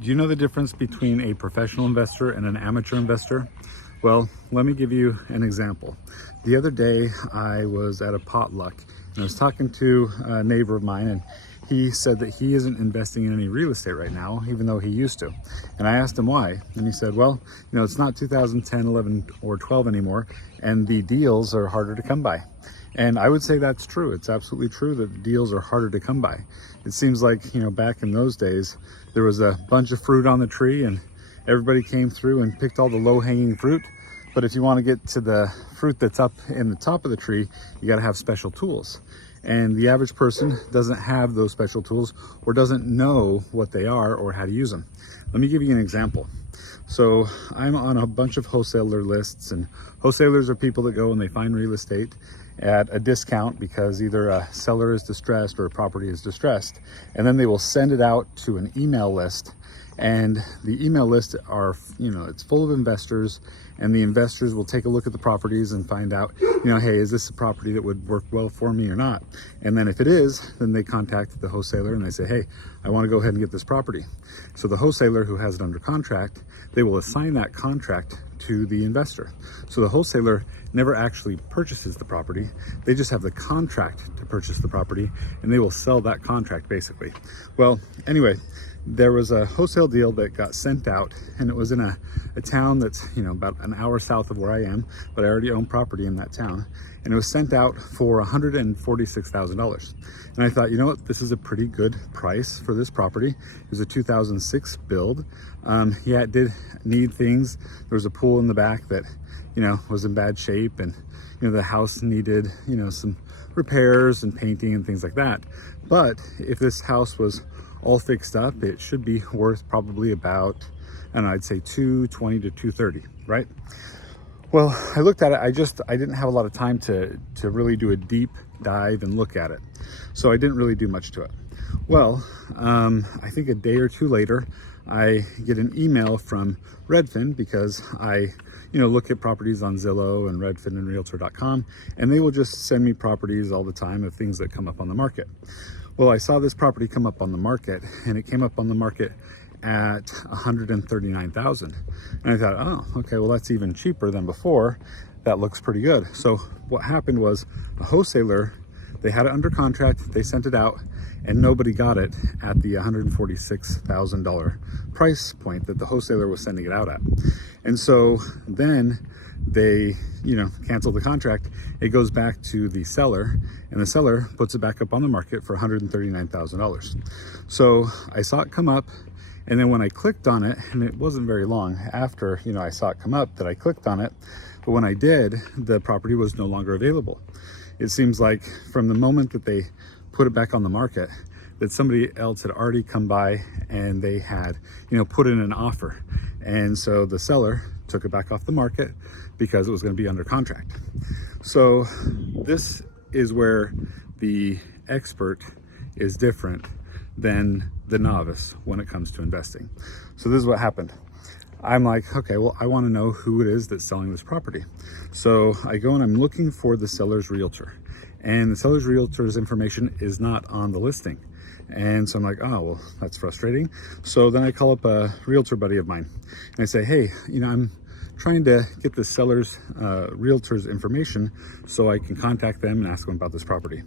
Do you know the difference between a professional investor and an amateur investor? Well, let me give you an example. The other day I was at a potluck and I was talking to a neighbor of mine, and he said that he isn't investing in any real estate right now, even though he used to. And I asked him why, and he said, well, it's not 2010, 11, or 12 anymore, and the deals are harder to come by. And I would say that's true. It's absolutely true that the deals are harder to come by. It seems like, back in those days, there was a bunch of fruit on the tree and everybody came through and picked all the low-hanging fruit. But if you want to get to the fruit that's up in the top of the tree, you got to have special tools. And the average person doesn't have those special tools or doesn't know what they are or how to use them. Let me give you an example. So I'm on a bunch of wholesaler lists, and wholesalers are people that go and they find real estate at a discount because either a seller is distressed or a property is distressed. And then they will send it out to an email list. And the email list are, it's full of investors, and the investors will take a look at the properties and find out, hey, is this a property that would work well for me or not? And then if it is, then they contact the wholesaler and they say, hey, I want to go ahead and get this property. So the wholesaler who has it under contract, they will assign that contract to the investor. So the wholesaler never actually purchases the property. They just have the contract to purchase the property, and they will sell that contract basically. Well, anyway, there was a wholesale deal that got sent out, and it was in a town that's about an hour south of where I am, but I already own property in that town, and it was sent out for $146,000. And I thought, what, this is a pretty good price for this property. It was a 2006 build. Yeah, it did need things. There was a pool in the back that was in bad shape, and the house needed some repairs and painting and things like that. But if this house was all fixed up, it should be worth probably about, I'd say 220 to 230, right? Well, I looked at it. I didn't have a lot of time to really do a deep dive and look at it. So I didn't really do much to it. Well, I think a day or two later, I get an email from Redfin, because I look at properties on Zillow and Redfin and Realtor.com, and they will just send me properties all the time of things that come up on the market. Well, I saw this property come up on the market, and it came up on the market at $139,000. And I thought, oh, okay, well, that's even cheaper than before. That looks pretty good. So what happened was a wholesaler, they had it under contract, they sent it out, and nobody got it at the $146,000 price point that the wholesaler was sending it out at. And so then they cancel the contract. It goes back to the seller, and the seller puts it back up on the market for $139,000. So I saw it come up, and then when I clicked on it, and it wasn't very long after I saw it come up that I clicked on it, but when I did, the property was no longer available. It seems like from the moment that they put it back on the market, that somebody else had already come by and they had put in an offer, and so the seller took it back off the market because it was going to be under contract. So this is where the expert is different than the novice when it comes to investing. So this is what happened. I'm like, okay, well, I want to know who it is that's selling this property. So I go and I'm looking for the seller's realtor, and the seller's realtor's information is not on the listing. And so I'm like, oh, well, that's frustrating. So then I call up a realtor buddy of mine and I say, hey, I'm trying to get the seller's realtor's information so I can contact them and ask them about this property.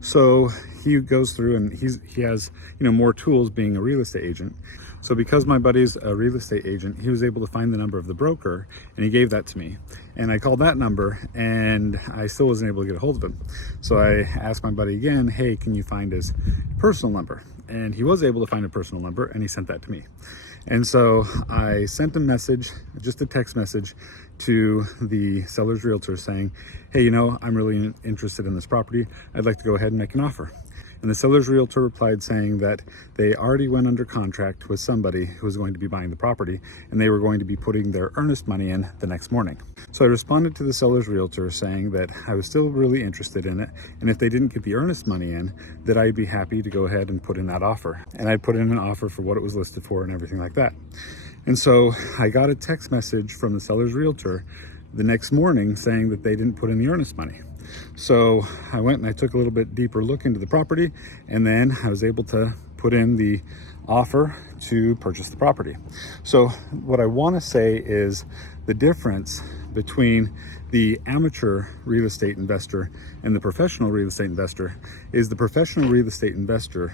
So he goes through, and he has more tools being a real estate agent. So because my buddy's a real estate agent, he was able to find the number of the broker, and he gave that to me. And I called that number, and I still wasn't able to get a hold of him. So I asked my buddy again, hey, can you find his personal number? And he was able to find a personal number, and he sent that to me. And so I sent a message, just a text message, to the seller's realtor saying, hey, I'm really interested in this property. I'd like to go ahead and make an offer. And the seller's realtor replied saying that they already went under contract with somebody who was going to be buying the property, and they were going to be putting their earnest money in the next morning. So I responded to the seller's realtor saying that I was still really interested in it, and if they didn't get the earnest money in, that I'd be happy to go ahead and put in that offer. And I put in an offer for what it was listed for and everything like that. And so I got a text message from the seller's realtor the next morning saying that they didn't put in the earnest money. So I went and I took a little bit deeper look into the property, and then I was able to put in the offer to purchase the property. So what I want to say is the difference between the amateur real estate investor and the professional real estate investor is the professional real estate investor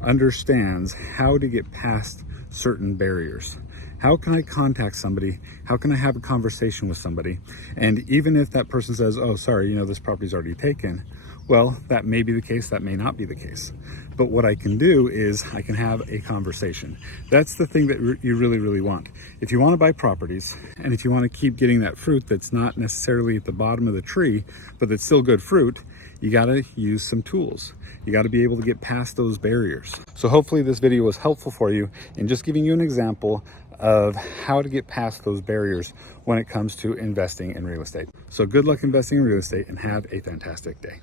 understands how to get past certain barriers. How can I contact somebody? How can I have a conversation with somebody? And even if that person says, oh, sorry, this property's already taken, well, that may be the case, that may not be the case. But what I can do is I can have a conversation. That's the thing that you really, really want. If you want to buy properties, and if you want to keep getting that fruit that's not necessarily at the bottom of the tree, but that's still good fruit, you got to use some tools. You got to be able to get past those barriers. So hopefully this video was helpful for you in just giving you an example of how to get past those barriers when it comes to investing in real estate. So good luck investing in real estate and have a fantastic day.